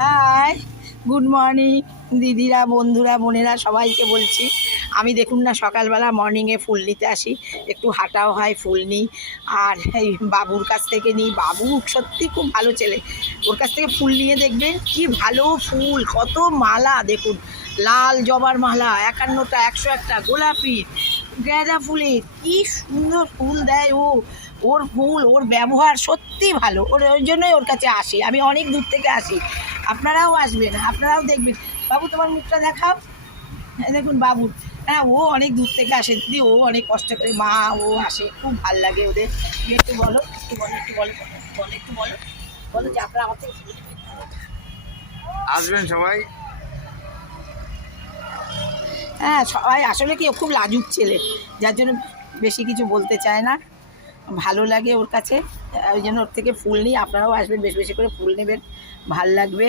High, good morning দিদিরা, বন্ধুরা, বোনেরা, সবাইকে বলছি। আমি দেখুন না, সকালবেলা মর্নিংয়ে ফুল নিতে আসি, একটু হাঁটাও হয়, ফুল নিই। আর এই বাবুর কাছ থেকে নিই। বাবু সত্যি খুব ভালো ছেলে। ওর কাছ থেকে ফুল নিয়ে দেখবেন কি ভালো ফুল, কত মালা দেখুন, লাল জবার মালা 51টা, 101টা, গোলাপি, গাঁদা ফুলের, কি সুন্দর ফুল দেয় ও। ওর ফুল, ওর ব্যবহার সত্যি ভালো। ওই জন্যই ওর কাছে আসি, আমি অনেক দূর থেকে আসি। আপনারাও আসবেন, আপনারাও দেখবেন। বাবু, তোমার মুখটা দেখাও। দেখুন বাবু, হ্যাঁ, ও অনেক দূর থেকে আসে দিদি, ও অনেক কষ্ট করে, মা ও আসে, খুব ভাল লাগে ওদের। একটু বলো, একটু বলো, একটু বলো, বলো, একটু বলো, বলো যে আপনারা আমার থেকে আসবেন সবাই। হ্যাঁ, সবাই আসলে কি, ও খুব লাজুক ছেলে, যার জন্য বেশি কিছু বলতে চায় না। ভালো লাগে ওর কাছে, ওই জন্য ওর থেকে ফুল নিই। আপনারাও আসবেন, বেশি বেশি করে ফুল নেবেন, ভাল লাগবে।